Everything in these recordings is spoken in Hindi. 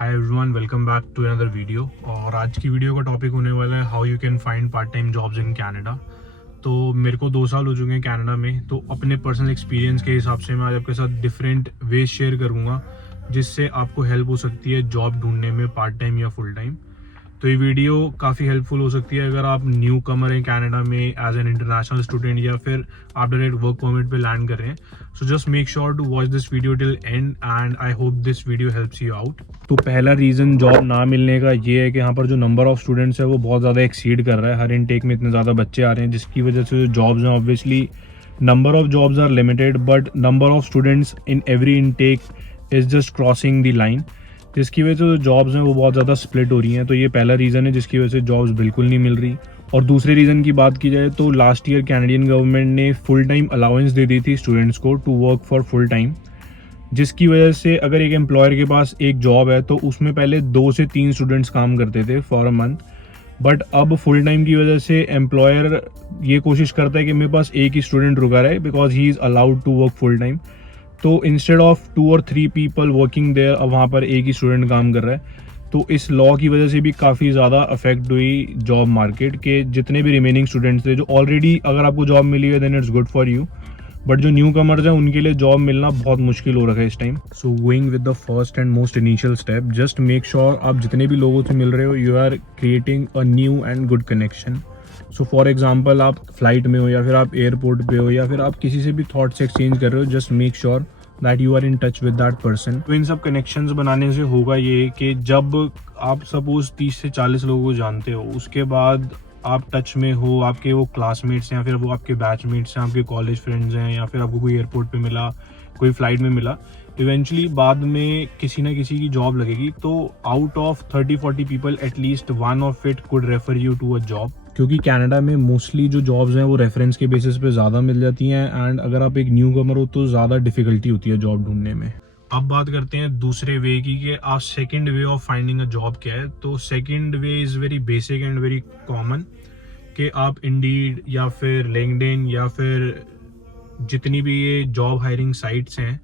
Hi everyone, welcome back to another video. और आज की वीडियो का टॉपिक होने वाला है how you can find part time jobs in Canada. तो मेरे को 2 साल हो चुके हैं कनाडा में, तो अपने पर्सनल एक्सपीरियंस के हिसाब से मैं आज आपके साथ डिफरेंट वेज शेयर करूँगा जिससे आपको हेल्प हो सकती है जॉब ढूंढने में, पार्ट टाइम या फुल टाइम। तो ये वीडियो काफ़ी हेल्पफुल हो सकती है अगर आप न्यू कमर हैं कनाडा में एज एन इंटरनेशनल स्टूडेंट, या फिर आप डायरेक्ट वर्क परमिट पे लैंड कर रहे हैं। So just make sure to watch this video till end and I hope this video helps you out. तो पहला रीज़न जॉब ना मिलने का ये है कि यहाँ पर जो नंबर ऑफ स्टूडेंट्स है वो बहुत ज़्यादा एक्सीड कर रहा है। हर इनटेक में इतने ज़्यादा बच्चे आ रहे हैं जिसकी वजह से जो जॉब्स हैं, obviously number of jobs are limited but number of students in every intake is just crossing the line, जिसकी वजह से जो जॉब्स हैं वो बहुत ज़्यादा स्प्लिट हो रही हैं। तो ये पहला रीज़न है जिसकी वजह से जॉब्स बिल्कुल नहीं मिल रही। और दूसरे रीज़न की बात की जाए तो लास्ट ईयर कैनेडियन गवर्नमेंट ने फुल टाइम अलाउंस दे दी थी स्टूडेंट्स को to work for full time, जिसकी वजह से अगर एक एम्प्लॉयर के पास एक जॉब है तो उसमें पहले 2 से 3 स्टूडेंट्स काम करते थे फॉर अ मंथ, बट अब फुल टाइम की वजह से एम्प्लॉयर ये कोशिश करता है कि मेरे पास एक ही स्टूडेंट रुका रहे because he is allowed to work full time. तो इंस्टेड ऑफ 2 और 3 पीपल वर्किंग देयर, अब वहाँ पर एक ही स्टूडेंट काम कर रहा है। तो इस लॉ की वजह से भी काफ़ी ज़्यादा अफेक्ट हुई जॉब मार्केट के। जितने भी रिमेनिंग स्टूडेंट्स थे जो ऑलरेडी, अगर आपको जॉब मिली है then it's good for you, but जो न्यू कमर्स हैं उनके लिए जॉब मिलना बहुत मुश्किल हो रखा है इस time. So going with the first and most initial step, just make sure आप जितने भी लोगों से मिल रहे हो you are creating a new and good connection. So for example आप फ्लाइट में हो या फिर आप एयरपोर्ट पे हो या फिर आप किसी से भी थॉट्स एक्सचेंज कर रहे हो, just make sure that you are in touch with that person. तो इन सब कनेक्शंस बनाने से होगा ये कि जब आप सपोज 30 से 40 लोगों को जानते हो, उसके बाद आप टच में हो, आपके वो क्लासमेट्स हैं या फिर वो आपके बैचमेट्स हैं, आपके कॉलेज फ्रेंड्स हैं, या फिर आपको कोई एयरपोर्ट पे मिला, कोई फ्लाइट में मिला, इवेंचुअली बाद में किसी ना किसी की जॉब लगेगी। तो out of 30-40 people at least one of it could refer you to a job, क्योंकि कनाडा में मोस्टली जो जॉब्स हैं वो रेफरेंस के बेसिस पे ज़्यादा मिल जाती हैं एंड अगर आप एक न्यू कमर हो तो ज़्यादा डिफिकल्टी होती है जॉब ढूंढने में। अब बात करते हैं दूसरे वे की कि आप second way of finding a job क्या है। तो second way is very basic and very common कि आप इंडीड या फिर लिंक्डइन या फिर जितनी भी ये जॉब हायरिंग साइट्स हैं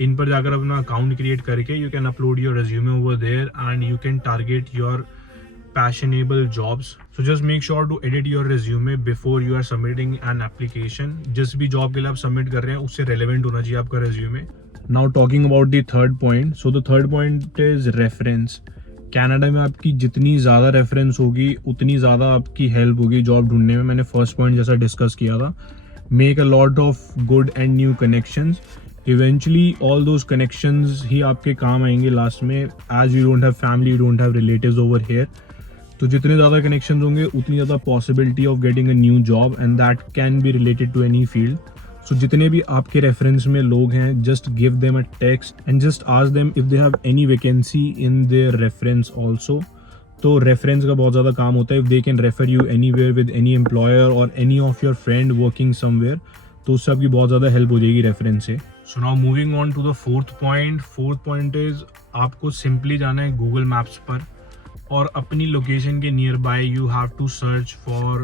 इन पर जाकर अपना अकाउंट क्रिएट करके you can upload your resume over there and you can target your fashionable jobs. So just make sure to edit your resume before you are submitting an application. जिस भी जॉब के लिए आप सबमिट कर रहे हैं उससे रेलेवेंट होना चाहिए आपका resume. Now talking about the third point. So the third point is reference. Canada में आपकी जितनी ज़्यादा रेफरेंस होगी उतनी ज़्यादा आपकी हेल्प होगी जॉब ढूंढने में। मैंने फर्स्ट पॉइंट जैसा डिस्कस किया था, make a lot of good and new connections. Eventually all those connections ही आपके काम आएंगे लास्ट में, as you don't have family, you don't have relatives over here. तो जितने ज़्यादा कनेक्शन होंगे उतनी ज़्यादा possibility of getting a new job and that can be related to any field. So जितने भी आपके रेफरेंस में लोग हैं, just give them a text and just ask them if they have any vacancy in their reference also. तो रेफरेंस का बहुत ज़्यादा काम होता है। If they can refer you anywhere with any employer और any of your friend working somewhere, तो उससे आपकी बहुत ज़्यादा हेल्प हो जाएगी रेफरेंस से। So now moving on to the fourth point is आपको सिंपली जाना है गूगल मैप्स पर और अपनी लोकेशन के nearby you have to search for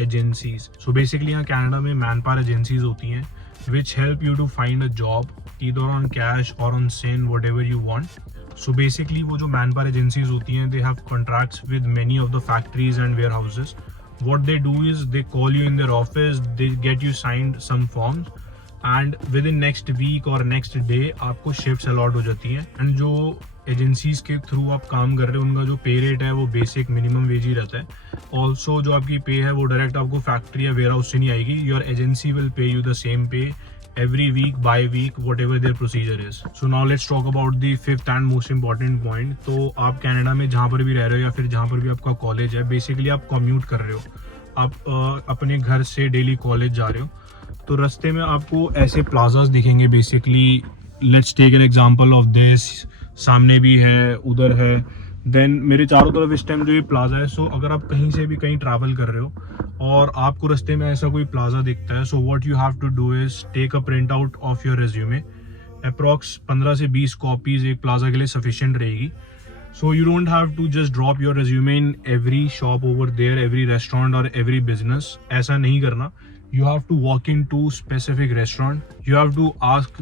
agencies. So basically यहाँ कनाडा में मैन पावर एजेंसीज होती हैं which help you to find a job either on cash or on SIN, whatever you want. So basically वो जो मैन पावर एजेंसीज होती हैं they have contracts with many of the factories and warehouses. What they do is they call you in their office, they get you signed some forms and within next week और नेक्स्ट डे आपको शिफ्ट्स अलॉट हो जाती हैं। एंड जो एजेंसीज के थ्रू आप काम कर रहे हो उनका जो पे रेट है वो बेसिक मिनिमम वेज ही रहता है। ऑल्सो जो आपकी पे है वो डायरेक्ट आपको फैक्ट्री या वेयर हाउस से नहीं आएगी, your agency will pay you the same पे every week, by week, whatever their procedure is. So now let's talk about the fifth and most important point. तो आप कनाडा में जहाँ पर भी रह रहे हो या फिर जहाँ पर भी आपका कॉलेज है, बेसिकली आप कम्यूट कर रहे हो, आप अपने घर से डेली कॉलेज जा रहे हो, तो रास्ते में आपको ऐसे प्लाजाज दिखेंगे। Basically let's take an example of this, सामने भी है, उधर है, देन मेरे चारों तरफ इस टाइम जो ये प्लाजा है। सो अगर आप कहीं से भी कहीं ट्रैवल कर रहे हो और आपको रास्ते में ऐसा कोई प्लाजा दिखता है, so what you have to do is take a print out of your resume. Approx 15 से 20 कॉपीज एक प्लाजा के लिए सफिशिएंट रहेगी। So you don't have to just drop your resume in every shop over there, every restaurant और एवरी बिजनेस। ऐसा नहीं करना। You have to walk into specific restaurant. You have to ask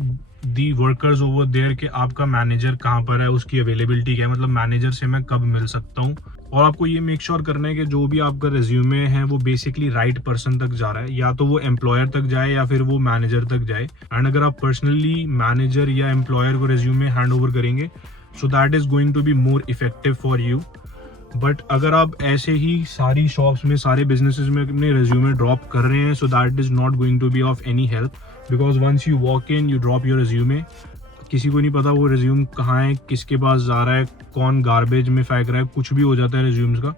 the workers over there कि आपका मैनेजर कहाँ पर है, उसकी अवेलेबिलिटी क्या है, मतलब मैनेजर से मैं कब मिल सकता हूँ। और आपको ये मेक श्योर करना है कि जो भी आपका रिज्यूमे है वो बेसिकली राइट पर्सन तक जा रहा है, या तो वो एम्प्लॉयर तक जाए या फिर वो मैनेजर तक जाए। एंड अगर आप पर्सनली मैनेजर या एम्प्लॉयर को रिज्यूमे हैंड ओवर करेंगे, so that is going to be more effective for you. But अगर आप ऐसे ही सारी शॉप्स में, सारे बिजनेसेस में अपने रिज्यूमे ड्रॉप कर रहे हैं, so that is not going to be of any help, because once you walk in, you drop your resume, किसी को नहीं पता वो रिज्यूम कहाँ है, किसके पास जा रहा है, कौन गार्बेज में फेंक रहा है, कुछ भी हो जाता है रिज्यूम्स का।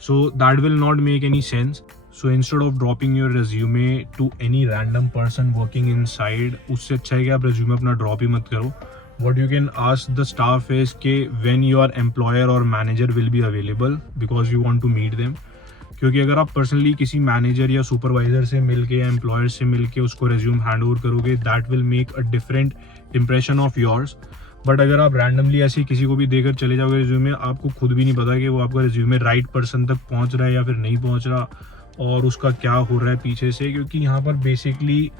So that will not make any sense. So instead of dropping your resume to any random person working inside, उससे अच्छा है कि आप रिज्यूमे अपना ड्रॉप ही मत करो। What you can ask the staff is कि when your employer or manager will be available because you want to meet them। क्योंकि अगर आप पर्सनली किसी मैनेजर या सुपरवाइजर से मिलके या एम्प्लॉयर से मिलके उसको रिज्यूम हैंड ओवर करोगे, that will make a different impression of yours. But अगर आप रैंडमली ऐसे किसी को भी देकर चले जाओगे रिज्यूमे, आपको खुद भी नहीं पता कि वो आपका रिज्यूमे राइट पर्सन तक पहुंच रहा है या फिर नहीं पहुंच रहा, और उसका क्या हो रहा है पीछे से। क्योंकि यहाँ पर basically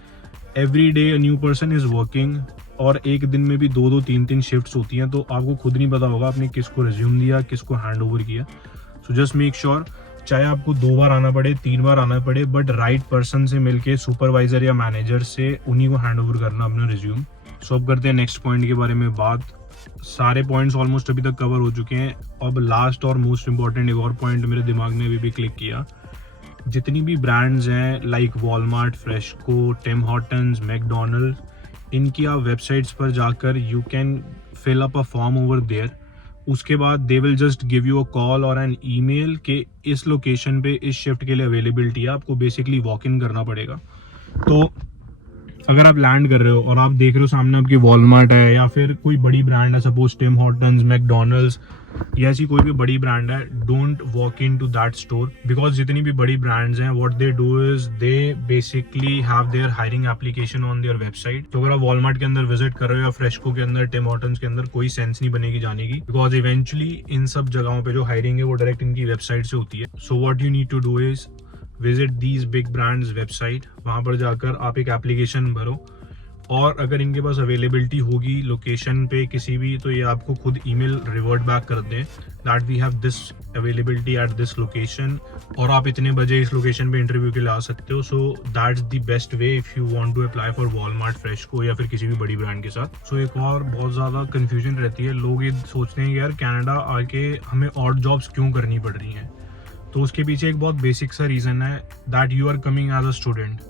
every day a new person is working, और एक दिन में भी 2-2 3-3 शिफ्ट्स होती हैं, तो आपको खुद नहीं पता होगा आपने किसको रिज्यूम दिया, किसको हैंड ओवर किया। सो जस्ट मेक श्योर, चाहे आपको 2 बार आना पड़े, 3 बार आना पड़े, बट राइट पर्सन से मिलके सुपरवाइजर या मैनेजर से उन्हीं को हैंड ओवर करना अपना रिज्यूम। सो अब करते हैं नेक्स्ट पॉइंट के बारे में बात। सारे पॉइंट्स ऑलमोस्ट अभी तक कवर हो चुके हैं। अब लास्ट और मोस्ट इंपॉर्टेंट एक और पॉइंट मेरे दिमाग में अभी भी क्लिक किया। जितनी भी ब्रांड्स हैं like Walmart, FreshCo, Tim Hortons, McDonald, इनकी आप वेबसाइट्स पर जाकर you can fill up a form over there. उसके बाद they will just give you a call और एन ईमेल के इस लोकेशन पे इस शिफ्ट के लिए अवेलेबिलिटी है। आपको बेसिकली वॉक इन करना पड़ेगा। तो अगर आप लैंड कर रहे हो और आप देख रहे हो सामने आपकी वॉलमार्ट है या फिर कोई बड़ी ब्रांड है, सपोज टिम हॉर्टन्स, मैकडोनल्ड्स या ऐसी कोई भी बड़ी ब्रांड है, don't walk in to that store, because जितनी भी बड़ी ब्रांड्स हैं what they do is they basically have their hiring application on their website. तो अगर आप वॉलमार्ट के अंदर विजिट कर रहे हो या फ्रेशको के अंदर, टिम हॉर्टन्स के अंदर, कोई सेंस नहीं बनेगी जाने की, बिकॉज इवेंचुअली इन सब जगहों पे जो हायरिंग है वो डायरेक्ट इनकी वेबसाइट से होती है। So what you need to do is visit these big brands website. वहाँ पर जाकर आप एक एप्लीकेशन भरो, और अगर इनके पास अवेलेबिलिटी होगी लोकेशन पे किसी भी, तो ये आपको खुद ईमेल रिवर्ट बैक कर दें that we have this availability at this location, और आप इतने बजे इस लोकेशन पे इंटरव्यू के लिए आ सकते हो। So that's the best way if you want to apply for Walmart, FreshCo या फिर किसी भी बड़ी ब्रांड के साथ। सो एक और बहुत ज़्यादा कन्फ्यूजन रहती है, लोग ये सोचते हैं कि यार कनाडा आके हमें ऑड जॉब्स क्यों करनी पड़ रही हैं। तो उसके पीछे एक बहुत बेसिक सा रीज़न है that you are coming as a student,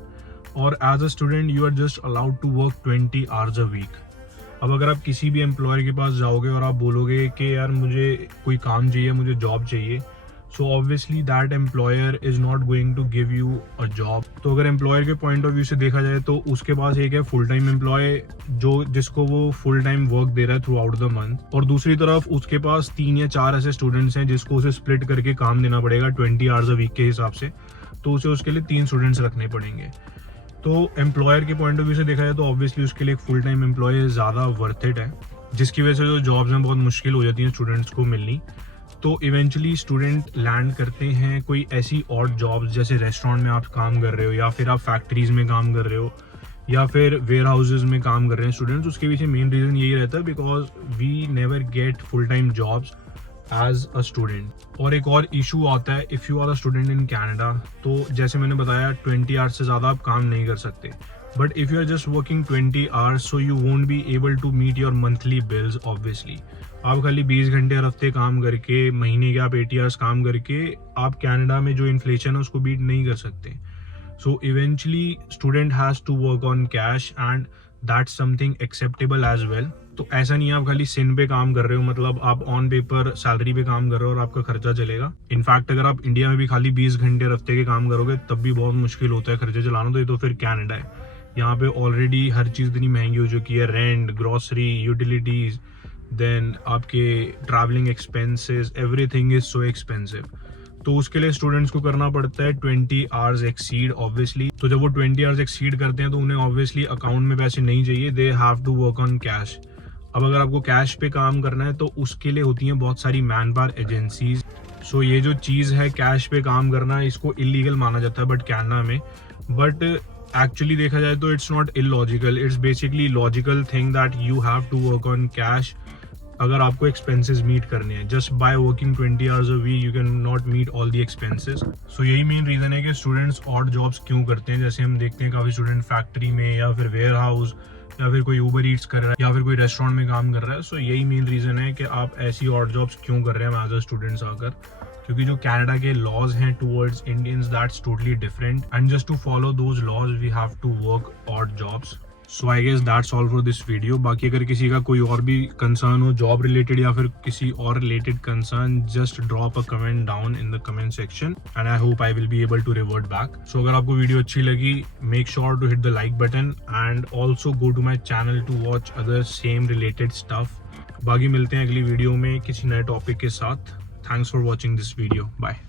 और as a student you are just allowed to work 20 hours a week. अब अगर आप किसी भी एम्प्लॉयर के पास जाओगे और आप बोलोगे कि यार मुझे कोई काम चाहिए, मुझे जॉब चाहिए, so obviously that employer is not going to give you a job. तो अगर एम्प्लॉयर के पॉइंट ऑफ व्यू से देखा जाए तो उसके पास एक है फुल टाइम एम्प्लॉय जिसको वो फुल टाइम वर्क दे रहा है थ्रू आउट द मंथ, और दूसरी तरफ उसके पास 3 या 4 ऐसे स्टूडेंट्स हैं जिसको उसे स्प्लिट करके काम देना पड़ेगा 20 आवर्स अ वीक के हिसाब से, तो उसे उसके लिए 3 स्टूडेंट्स रखने पड़ेंगे। तो एम्प्लॉयर के पॉइंट ऑफ व्यू से देखा जाए तो ऑब्वियसली उसके लिए एक फुल टाइम एम्प्लॉय ज़्यादा वर्थ इट है, जिसकी वजह से जो जॉब्स हैं बहुत मुश्किल हो जाती हैं स्टूडेंट्स को मिलनी। तो इवेंचुअली स्टूडेंट लैंड करते हैं कोई ऐसी ऑड जॉब्स, जैसे रेस्टोरेंट में आप काम कर रहे हो, या फिर आप फैक्ट्रीज में काम कर रहे हो, या फिर वेयर हाउसेज में काम कर रहे हैं स्टूडेंट्स। उसके पीछे मेन रीज़न यही रहता है because we never get full time jobs as a student. और एक और इशू आता है if you are a student in Canada, तो जैसे मैंने बताया 20 आवर्स से ज़्यादा आप काम नहीं कर सकते, but if you are just working 20 hours so you won't be able to meet your monthly bills. Obviously आप खाली 20 घंटे हर हफ्ते काम करके, महीने के आप 80 आवर्स काम करके, आप कनाडा में जो इन्फ्लेशन है उसको बीट नहीं कर सकते। So eventually student has to work on cash and that's something acceptable as well. तो ऐसा नहीं है आप खाली सिन पे काम कर रहे हो, मतलब आप ऑन पेपर सैलरी पे काम कर रहे हो और आपका खर्चा चलेगा। इनफैक्ट अगर आप इंडिया में भी खाली 20 घंटे हफ्ते के काम करोगे तब भी बहुत मुश्किल होता है खर्चे चलाना। तो ये तो फिर कनाडा है, यहाँ पे ऑलरेडी हर चीज़ इतनी महंगी हो चुकी है, रेंट, ग्रॉसरी, यूटिलिटीज़, देन आपके travelling expenses, everything is so expensive. तो उसके लिए स्टूडेंट्स को करना पड़ता है 20 आवर्स एक्सीड ऑब्वियसली। तो जब वो 20 आवर्स एक्सीड करते हैं तो उन्हें ऑब्वियसली अकाउंट में पैसे नहीं चाहिए, they have to work on cash. अब अगर आपको कैश पे काम करना है तो उसके लिए होती हैं बहुत सारी मैन पावर एजेंसीज। सो ये जो चीज़ है कैश पे काम करना, इसको इलीगल माना जाता है बट कनाडा में, बट एक्चुअली देखा जाए तो it's not illogical, it's basically logical thing that you have to work on cash अगर आपको एक्सपेंसेस मीट करने हैं. Just by working 20 hours a week you can not meet all the expenses. So यही मेन रीज़न है कि स्टूडेंट्स ऑड जॉब्स क्यों करते हैं. जैसे हम देखते हैं काफ़ी स्टूडेंट फैक्ट्री में या फिर वेयर हाउस या फिर कोई ऊबर ईट्स कर रहा है या फिर कोई रेस्टोरेंट में काम कर रहा है. सो यही मेन रीज़न है कि आप ऐसी ऑड जॉब्स क्यों कर रहे हैं एज अ स्टूडेंट्स आकर, क्योंकि जो कनाडा के लॉज हैं towards Indians that's totally different and just to follow those laws we have to work odd jobs. So I guess that's all for this video. बाकी अगर किसी का कोई और भी कंसर्न हो जॉब रिलेटेड या फिर किसी और related concern, just drop a comment down in the comment section and I hope I will be able to revert back. So अगर आपको वीडियो अच्छी लगी, make sure to hit the like button and also go to my channel to watch other same related stuff. बाकी मिलते हैं अगली वीडियो में किसी नए टॉपिक के साथ. Thanks for watching this video. Bye.